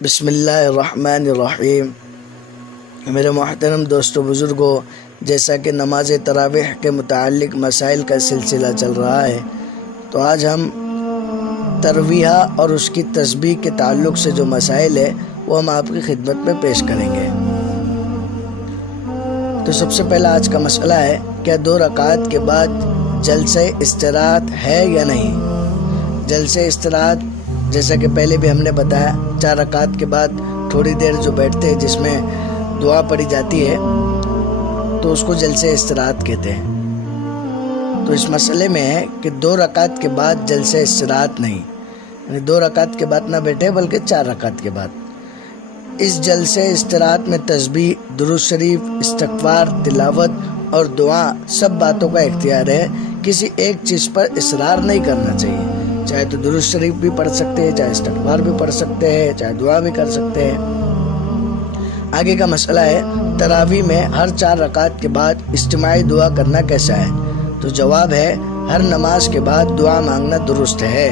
بسم اللہ الرحمن الرحیم۔ میرے محترم دوستو بزرگوں، جیسا کہ نماز تراویح کے متعلق مسائل کا سلسلہ چل رہا ہے، تو آج ہم ترویحہ اور اس کی تسبیح کے تعلق سے جو مسائل ہے وہ ہم آپ کی خدمت میں پیش کریں گے۔ تو سب سے پہلا آج کا مسئلہ ہے، کیا 2 رکعت کے بعد جلسہ استراحت ہے یا نہیں؟ جلسہ استراحت جیسا کہ پہلے بھی ہم نے بتایا، 4 رکعت کے بعد تھوڑی دیر جو بیٹھتے ہیں جس میں دعا پڑھی جاتی ہے تو اس کو جلسہ استراحت کہتے ہیں۔ تو اس مسئلے میں ہے کہ 2 رکعت کے بعد جلسہ استراحت نہیں، یعنی 2 رکعت کے بعد نہ بیٹھے بلکہ 4 رکعت کے بعد۔ اس جلسہ استراحت میں تسبیح، درود شریف، استغفار، تلاوت اور دعا سب باتوں کا اختیار ہے، کسی ایک چیز پر اصرار نہیں کرنا چاہیے۔ چاہے تو درود شریف بھی پڑھ سکتے ہیں، چاہے استغفار بھی پڑھ سکتے ہیں، چاہے دعا بھی کر سکتے ہیں۔ آگے کا مسئلہ ہے، تراویح میں ہر 4 رکعت کے بعد اجتماعی دعا کرنا کیسا ہے؟ تو جواب ہے، ہر نماز کے بعد دعا مانگنا درست ہے۔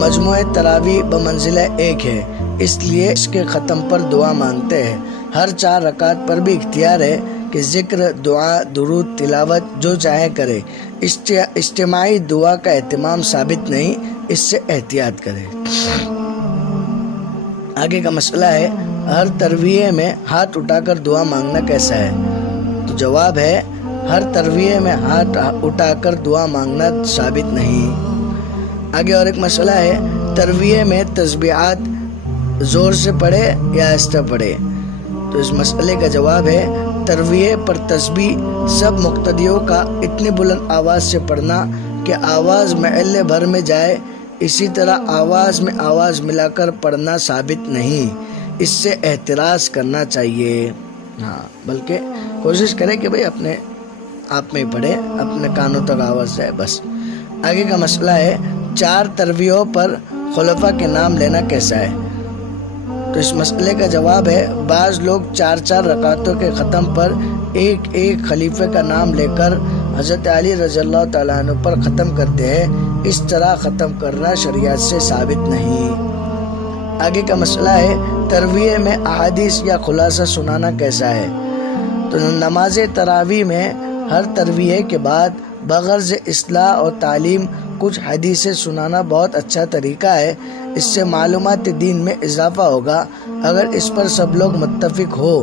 مجموعہ تراویح بمنزلہ 1 ہے، اس لیے اس کے ختم پر دعا مانگتے ہیں۔ ہر 4 رکعت پر بھی اختیار ہے کہ ذکر، دعا، درود، تلاوت جو چاہے کرے۔ اجتماعی دعا کا اہتمام ثابت نہیں، اس سے احتیاط کرے۔ آگے کا مسئلہ ہے، ہر ترویح میں ہاتھ اٹھا کر دعا مانگنا کیسا ہے؟ تو جواب ہے، ہر ترویح میں ہاتھ اٹھا کر دعا مانگنا ثابت نہیں۔ آگے اور ایک مسئلہ ہے، ترویح میں تسبیحات زور سے پڑھے یا آہستہ پڑھے؟ تو اس مسئلے کا جواب ہے، ترویح پر تسبیح سب مقتدیوں کا اتنی بلند آواز سے پڑھنا کہ آواز محلے بھر میں جائے، اسی طرح آواز میں آواز ملا کر پڑھنا ثابت نہیں، اس سے احتراز کرنا چاہیے۔ بلکہ کوشش کرے کہ بھئی اپنے آپ میں ہی پڑھے، اپنے کانوں تک آواز جائے بس۔ آگے کا مسئلہ ہے، 4 ترویحوں پر خلفاء کے نام لینا کیسا ہے؟ تو اس مسئلے کا جواب ہے، بعض لوگ 4 رکعتوں کے ختم پر ایک خلیفہ کا نام لے کر حضرت علی رضی اللہ تعالیٰ عنہ پر ختم کرتے ہیں، اس طرح ختم کرنا شریعت سے ثابت نہیں۔ آگے کا مسئلہ ہے، ترویح میں احادیث یا خلاصہ سنانا کیسا ہے؟ تو نماز تراویح میں ہر ترویح کے بعد بغرض اصلاح اور تعلیم کچھ حدیثیں سنانا بہت اچھا طریقہ ہے، اس سے معلومات دین میں اضافہ ہوگا۔ اگر اس پر سب لوگ متفق ہو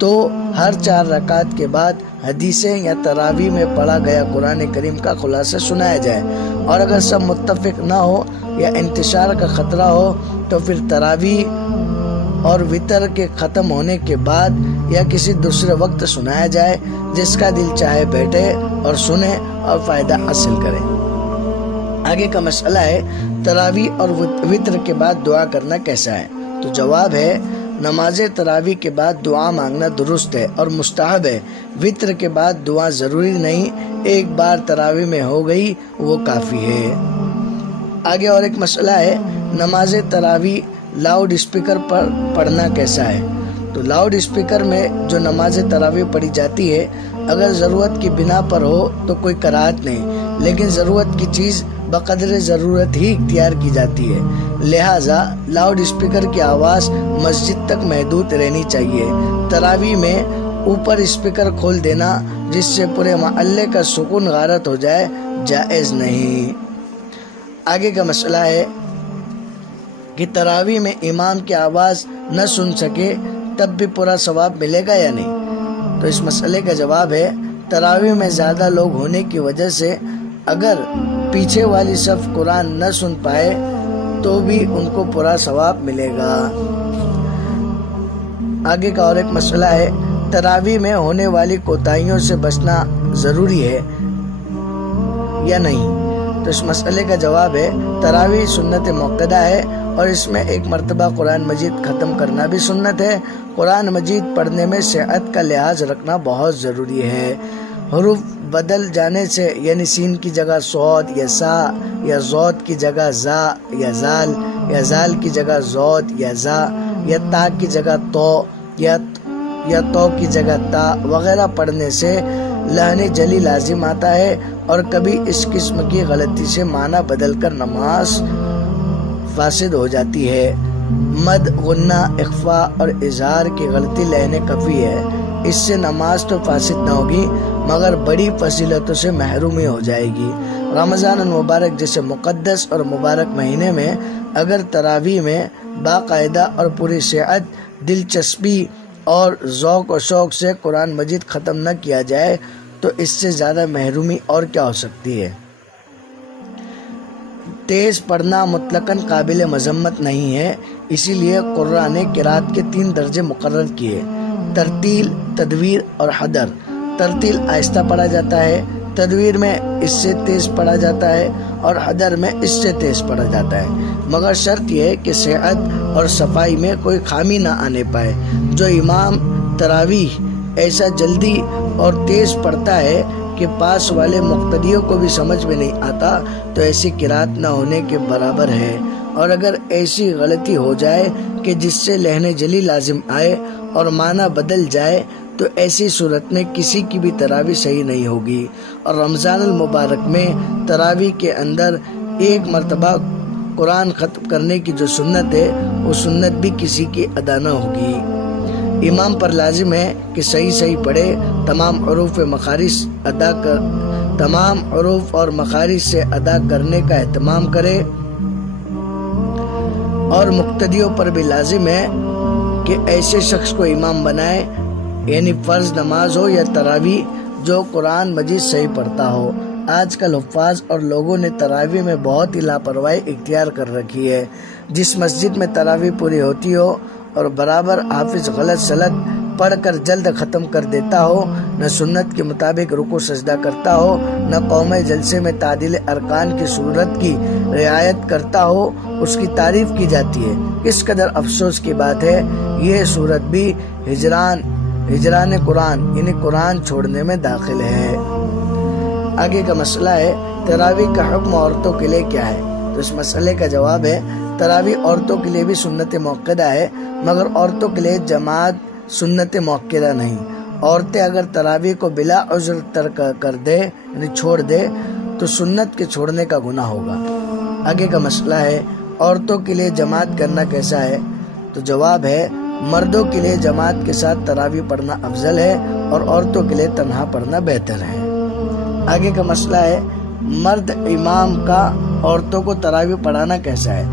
تو ہر 4 رکعت کے بعد حدیثیں یا تراویح میں پڑھا گیا قرآن کریم کا خلاصہ سنایا جائے، اور اگر سب متفق نہ ہو یا انتشار کا خطرہ ہو تو پھر تراویح اور وتر کے ختم ہونے کے بعد یا کسی دوسرے وقت سنایا جائے، جس کا دل چاہے بیٹھے اور سنے اور فائدہ حاصل کرے۔ آگے کا مسئلہ ہے، تراویح اور وتر کے بعد دعا کرنا کیسا ہے؟ تو جواب ہے، نماز تراویح کے بعد دعا مانگنا درست ہے اور مستحب ہے۔ وتر کے بعد دعا ضروری نہیں، ایک بار تراویح میں ہو گئی وہ کافی ہے۔ آگے اور ایک مسئلہ ہے، نماز تراویح لاؤڈ اسپیکر پر پڑھنا کیسا ہے؟ تو لاؤڈ اسپیکر میں جو نماز تراویح پڑھی جاتی ہے، اگر ضرورت کی بنا پر ہو تو کوئی کراہت نہیں، لیکن ضرورت کی چیز بقدر ضرورت ہی اختیار کی جاتی ہے، لہٰذا لاؤڈ اسپیکر کی آواز مسجد تک محدود رہنی چاہیے۔ تراویح میں اوپر اسپیکر کھول دینا جس سے پورے محلے کا سکون غارت ہو جائے، جائز نہیں۔ آگے کا مسئلہ ہے کہ تراویح میں امام کی آواز نہ سن سکے تب بھی پورا ثواب ملے گا یا نہیں؟ تو اس مسئلے کا جواب ہے، تراویح میں زیادہ لوگ ہونے کی وجہ سے اگر پیچھے والی صف قرآن نہ سن پائے تو بھی ان کو پورا ثواب ملے گا۔ آگے کا اور ایک مسئلہ ہے، تراویح میں ہونے والی کوتاہیوں سے بچنا ضروری ہے یا نہیں؟ تو اس مسئلے کا جواب ہے، تراویح سنت مؤکدہ ہے اور اس میں ایک مرتبہ قرآن مجید ختم کرنا بھی سنت ہے۔ قرآن مجید پڑھنے میں صحت کا لحاظ رکھنا بہت ضروری ہے۔ حروف بدل جانے سے، یعنی سین کی جگہ صاد یا سا، یا زود کی جگہ زا یا زال، یا زال کی جگہ زود یا زا، یا تا کی جگہ تو، یا تو کی جگہ تا وغیرہ پڑھنے سے لحن جلی لازم آتا ہے، اور کبھی اس قسم کی غلطی سے معنی بدل کر نماز فاسد ہو جاتی ہے۔ مد، غنہ، اخفا اور اظہار کی غلطی لینے کافی ہے۔ اس سے نماز تو فاسد نہ ہوگی مگر بڑی فضیلتوں سے محرومی ہو جائے گی۔ رمضان المبارک جیسے مقدس اور مبارک مہینے میں اگر تراویح میں باقاعدہ اور پوری صحت، دلچسپی اور ذوق و شوق سے قرآن مجید ختم نہ کیا جائے تو اس سے زیادہ محرومی اور کیا ہو سکتی ہے۔ تیز پڑھنا مطلقاً قابل مذمت نہیں ہے، اسی لیے قراء نے قرات کے 3 درجے مقرر کیے: ترتیل، تدویر اور حدر۔ ترتیل آہستہ پڑھا جاتا ہے، تدویر میں اس سے تیز پڑھا جاتا ہے اور حدر میں اس سے تیز پڑھا جاتا ہے، مگر شرط یہ ہے کہ صحت اور صفائی میں کوئی خامی نہ آنے پائے۔ جو امام تراویح ایسا جلدی اور تیز پڑھتا ہے کہ پاس والے مقتدیوں کو بھی سمجھ میں نہیں آتا تو ایسی قرات نہ ہونے کے برابر ہے، اور اگر ایسی غلطی ہو جائے کہ جس سے لہن جلی لازم آئے اور معنی بدل جائے تو ایسی صورت میں کسی کی بھی تراویح صحیح نہیں ہوگی۔ اور رمضان المبارک میں تراویح کے اندر ایک مرتبہ قرآن ختم کرنے کی جو سنت ہے وہ سنت بھی کسی کی ادا نہ ہوگی۔ امام پر لازم ہے کہ صحیح پڑھے، تمام حروف اور مخارج سے ادا کرنے کا اہتمام کرے، اور مقتدیوں پر بھی لازم ہے کہ ایسے شخص کو امام بنائے، یعنی فرض نماز ہو یا تراویح، جو قرآن مجید صحیح پڑھتا ہو۔ آج کل حفاظ اور لوگوں نے تراویح میں بہت ہی لاپرواہی اختیار کر رکھی ہے۔ جس مسجد میں تراویح پوری ہوتی ہو اور برابر حافظ غلط سلط پڑھ کر جلد ختم کر دیتا ہو، نہ سنت کے مطابق رکوع سجدہ کرتا ہو، نہ قوم جلسے میں تعدیل ارکان کی صورت کی رعایت کرتا ہو، اس کی تعریف کی جاتی ہے۔ کس قدر افسوس کی بات ہے، یہ صورت بھی ہجران قرآن یعنی قرآن چھوڑنے میں داخل ہے۔ آگے کا مسئلہ ہے تراویح کا حکم عورتوں کے لیے کیا ہے؟ تو اس مسئلے کا جواب ہے تراویح عورتوں کے لیے بھی سنت موقدہ ہے، مگر عورتوں کے لیے جماعت سنت موقدہ نہیں۔ عورتیں اگر تراویح کو بلا عذر ترک کر دے یعنی چھوڑ دے تو سنت کے چھوڑنے کا گناہ ہوگا۔ آگے کا مسئلہ ہے عورتوں کے لیے جماعت کرنا کیسا ہے؟ تو جواب ہے مردوں کے لیے جماعت کے ساتھ تراویح پڑھنا افضل ہے اور عورتوں کے لیے تنہا پڑھنا بہتر ہے۔ آگے کا مسئلہ ہے مرد امام کا عورتوں کو تراویح پڑھانا کیسا ہے؟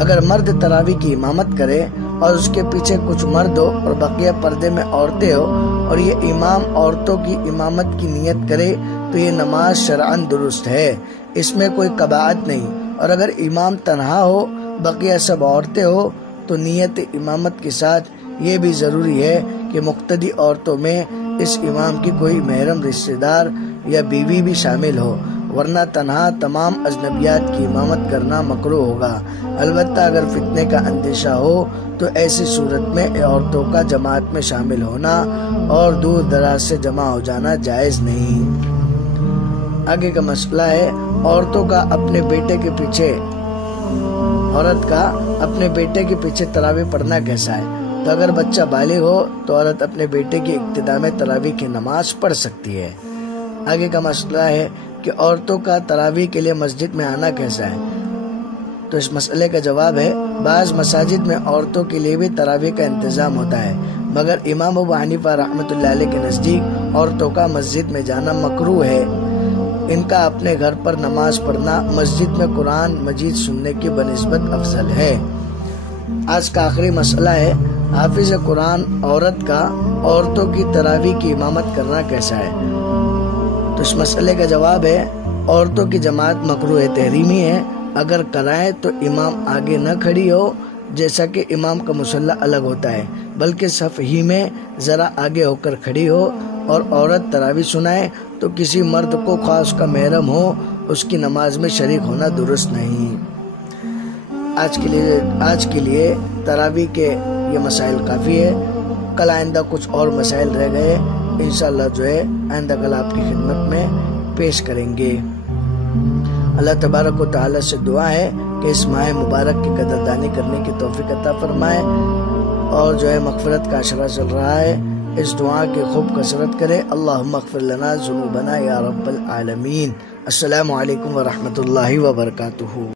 اگر مرد تراویح کی امامت کرے اور اس کے پیچھے کچھ مرد ہو اور بقیہ پردے میں عورتیں ہو اور یہ امام عورتوں کی امامت کی نیت کرے تو یہ نماز شرعاً درست ہے، اس میں کوئی قباحت نہیں۔ اور اگر امام تنہا ہو بقیہ سب عورتیں ہو تو نیت امامت کے ساتھ یہ بھی ضروری ہے کہ مقتدی عورتوں میں اس امام کی کوئی محرم رشتہ دار یا بیوی بھی شامل ہو، ورنہ تنہا تمام اجنبیات کی امامت کرنا مکروہ ہوگا۔ البتہ اگر فتنے کا اندیشہ ہو تو ایسی صورت میں عورتوں کا جماعت میں شامل ہونا اور دور دراز سے جمع ہو جانا جائز نہیں۔ آگے کا مسئلہ ہے عورت کا اپنے بیٹے کے پیچھے تراویح پڑھنا کیسا ہے؟ تو اگر بچہ بالغ ہو تو عورت اپنے بیٹے کی ابتدا میں تراویح کی نماز پڑھ سکتی ہے۔ آگے کا مسئلہ ہے کہ عورتوں کا تراویح کے لیے مسجد میں آنا کیسا ہے؟ تو اس مسئلے کا جواب ہے بعض مساجد میں عورتوں کے لیے بھی تراویح کا انتظام ہوتا ہے، مگر امام ابو حنیفہ رحمۃ اللہ علیہ کے نزدیک عورتوں کا مسجد میں جانا مکروہ ہے۔ ان کا اپنے گھر پر نماز پڑھنا مسجد میں قرآن مجید سننے کی بنسبت افضل ہے۔ آج کا آخری مسئلہ ہے حافظ قرآن عورت کا عورتوں کی تراویح کی امامت کرنا کیسا ہے؟ تو اس مسئلے کا جواب ہے عورتوں کی جماعت مکروہ تحریمی ہے، اگر کرائے تو امام آگے نہ کھڑی ہو، جیسا کہ امام کا مصلی الگ ہوتا ہے، بلکہ صف ہی میں ذرا آگے ہو کر کھڑی ہو اور عورت تراویح سنائے تو کسی مرد کو خاص کا محرم ہو اس کی نماز میں شریک ہونا درست نہیں۔ آج کے لیے تراویح کے یہ مسائل کافی ہے، کل آئندہ کچھ اور مسائل رہ گئے انشاءاللہ جو ہے آئندہ کل آپ کی خدمت میں پیش کریں گے۔ اللہ تبارک و تعالی سے دعا ہے کہ اس ماہ مبارک کی قدردانی کرنے کی توفیق عطا فرمائے، اور جو ہے مغفرت کا عشرہ چل رہا ہے، اس دعا کی خوب کثرت کرے۔ اللہم اغفر لنا ذنوبنا یا رب العالمین۔ السلام علیکم ورحمۃ اللہ وبرکاتہ۔